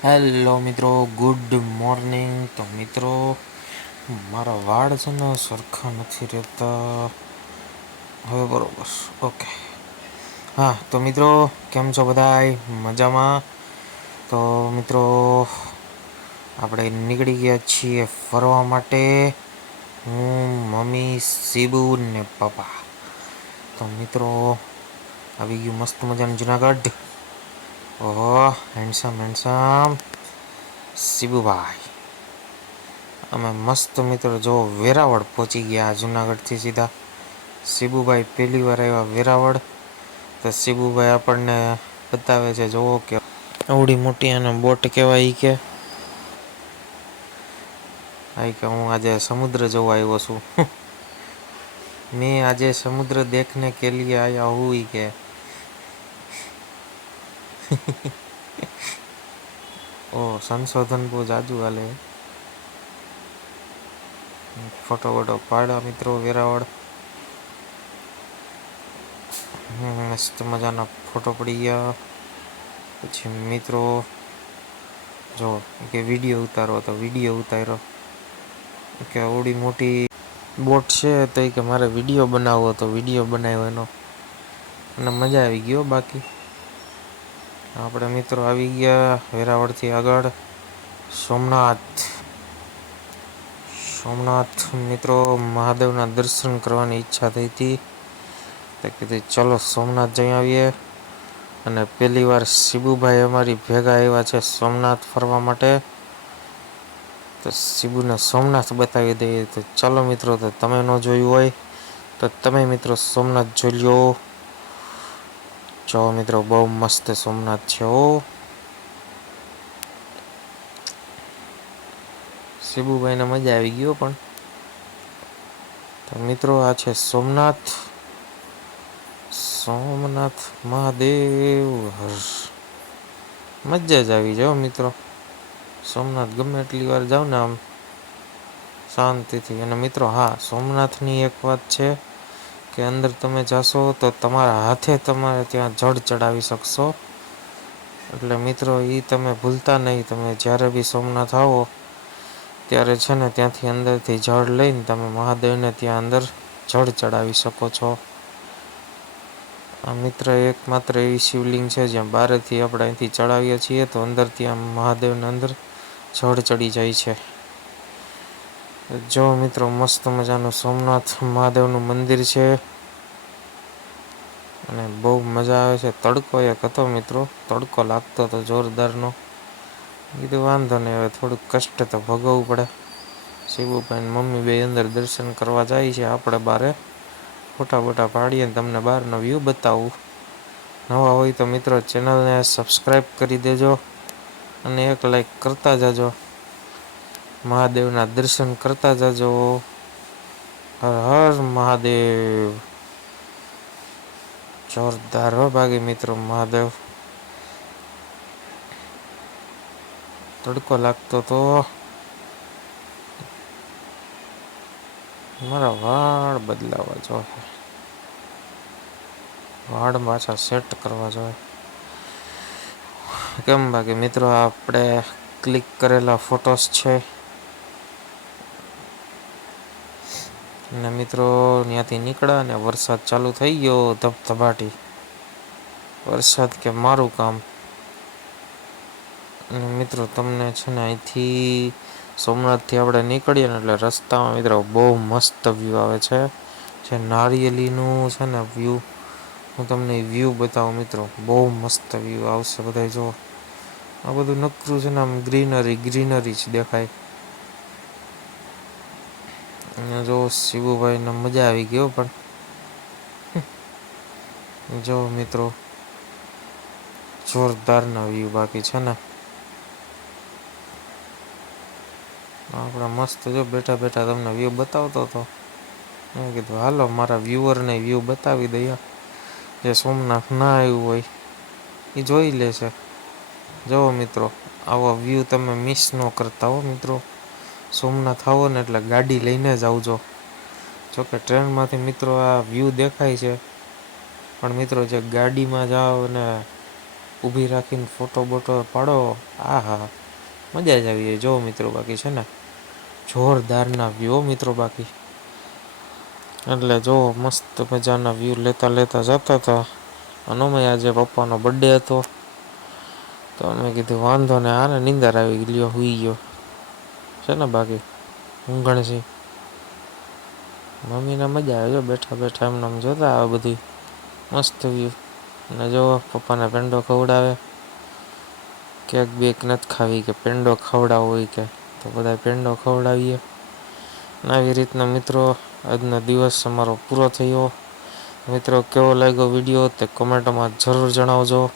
Hello મિત્રો, good morning. તો મિત્રો, મારા વાળ છે ને સરખા નથી રહેતા. હવે બરોબર, ઓકે. હા, તો મિત્રો કેમ છો બધાય? મજામાં? તો મિત્રો, આપણે નીકળી ગયા છીએ ફરવા માટે. હું, મમ્મી, શિબુ ને પપ્પા. તો મિત્રો, આવી ગયું મસ્ત મજાનું જુનાગઢ. ઓહો, હેન્ડસમ હેન્ડસમ શિબુભાઈ. અમે મસ્ત મિત્રો જો વેરાવળ પહોંચી ગયા જુનાગઢથી સીધા. શિબુભાઈ પહેલી વાર આવ્યા વેરાવળ. તો શિબુભાઈ આપણને બતાવે છે, જોવો કે અવડી મોટી અને બોટ કહેવાય કે હું આજે સમુદ્ર જોવા આવ્યો છું. मैं आज समुद्र देखने के लिए आया हूँ के ओ संशोधन बो जाजू वाले फोटो वोटो पाड़ा मित्रों वेरावળ મસ્ત મજાનો ફોટો પડી ગયા. પછી મિત્રો જો કે વિડીયો ઉતારો તો વિડીયો ઉતાર્યો કે આવડી મોટી બોટ છે તો કે મારે વિડીયો બનાવવો તો વિડીયો બનાવ્યો એનો અને મજા આવી ગયો. બાકી આપણે મિત્રો આવી ગયા વેરાવળથી આગળ સોમનાથ મિત્રો મહાદેવના દર્શન કરવાની ઈચ્છા થઈ હતી તો કીધું ચલો સોમનાથ જઈ આવીએ. અને પહેલી વાર શિબુભાઈ અમારી ભેગા આવ્યા છે સોમનાથ ફરવા માટે. તો શિબુને સોમનાથ બતાવી દઈએ. તો ચાલો મિત્રો, તો તમે ન જોયું હોય તો તમે મિત્રો સોમનાથ જોઈ લો. જો મિત્રો, બહુ મસ્ત સોમનાથ છે. શિબુભાઈને મજા આવી ગયો. પણ તો મિત્રો, આ છે સોમનાથ મહાદેવ. મજા જ આવી જાઓ મિત્રો. સોમનાથ ગમે એટલી વાર જાઓ ને આમ શાંતિથી. અને મિત્રો હા, સોમનાથની એક વાત છે કે અંદર તમે જાશો તો તમારા હાથે તમારે ત્યાં જળ ચડાવી શકશો. એટલે મિત્રો એ તમે ભૂલતા નહીં. તમે જ્યારે બી સોમનાથ આવો ત્યારે છે ને ત્યાંથી અંદરથી જળ લઈને તમે મહાદેવને ત્યાં અંદર જળ ચડાવી શકો છો. આ મિત્ર એકમાત્ર એવી શિવલિંગ છે જ્યાં બહારથી આપણે અહીંથી ચડાવીએ છીએ તો અંદર ત્યાં મહાદેવને અંદર જળ ચડી જાય છે. જો મિત્રો, મસ્ત મજાનું સોમનાથ મહાદેવનું મંદિર છે અને બહુ મજા આવે છે. તડકો એક હતો મિત્રો, તડકો લાગતો હતો જોરદારનો. કીધું વાંધો નહીં, હવે થોડુંક કષ્ટ તો ભોગવવું પડે. શિબુભાઈ મમ્મી બે અંદર દર્શન કરવા જાય છે, આપણે બારે ફોટા બોટા પાડીએ તમને બહારનો વ્યૂ બતાવું. નવા હોય તો મિત્રો ચેનલને સબસ્ક્રાઈબ કરી દેજો અને એક લાઈક કરતા જાજો. મહાદેવના દર્શન કરતા જાજો. હર હર મહાદેવ. જોરદાર હો બાકી મિત્રો મહાદેવ. તડકો લાગતો તો મારા વાળ બદલાવા જોઈએ, વાળ પાછા સેટ કરવા જોઈએ. કેમ બાકી મિત્રો, આપણે ક્લિક કરેલા ફોટોસ છે. અને મિત્રો ત્યાંથી નીકળ્યા અને વરસાદ ચાલુ થઈ ગયો ધબધબાટી. વરસાદ કે મારું કામ. અને મિત્રો તમને છે ને અહીંથી સોમનાથથી આપણે નીકળીએ ને એટલે રસ્તામાં મિત્રો બહુ મસ્ત વ્યૂ આવે છે. જે નારિયેલીનું છે ને વ્યૂ, હું તમને વ્યૂ બતાવું મિત્રો. બહુ મસ્ત વ્યૂ આવશે. બધા જો આ બધું નકરું છે ને આમ ગ્રીનરી જ દેખાય. અહીંયા જો શિવુભાઈને મજા આવી ગયો. પણ જો મિત્રો, જોરદારના વ્યૂ બાકી છે ને. આપણે મસ્ત જો બેઠા બેઠા તમને વ્યૂ બતાવતો હતો. મેં કીધું હાલો મારા વ્યુઅરને વ્યૂ બતાવી દઈએ. જે સોમનાથ ના આવ્યું હોય એ જોઈ લેશે. જુઓ મિત્રો, આવો વ્યૂ તમે મિસ ન કરતા હો મિત્રો. સોમનાથ આવો ને એટલે ગાડી લઈને જ આવજો. જોકે ટ્રેનમાંથી મિત્રો આ વ્યૂ દેખાય છે, પણ મિત્રો જે ગાડીમાં જાઓ ને ઊભી રાખીને ફોટો બોટો પાડો. આ હા, મજા જ આવી જાય. જો મિત્રો બાકી છે ને જોરદારના વ્યૂ મિત્રો બાકી. એટલે જો મસ્ત મજાના વ્યૂ લેતા લેતા જતા હતા. અને અમે આજે પપ્પાનો બર્થડે હતો, તો અમે કીધું વાંધો ને, આને નીંદર આવી ગયો, હુઈ ગયો છે ને. બાકી ઊંઘણ મમ્મીને મજા આવે જો બેઠા બેઠા એમને આમ જોતા આવે બધું મસ્ત વ્યૂ. અને જો પપ્પાને પેંડો ખવડાવે. કેક બેક નથી ખાવી કે પેંડો ખવડાવો હોય કે, તો બધા પેંડો ખવડાવીએ. અને આવી રીતના મિત્રો આજનો દિવસ અમારો પૂરો થયો. મિત્રો કેવો લાગ્યો વિડીયો તે કમેન્ટમાં જરૂર જણાવજો.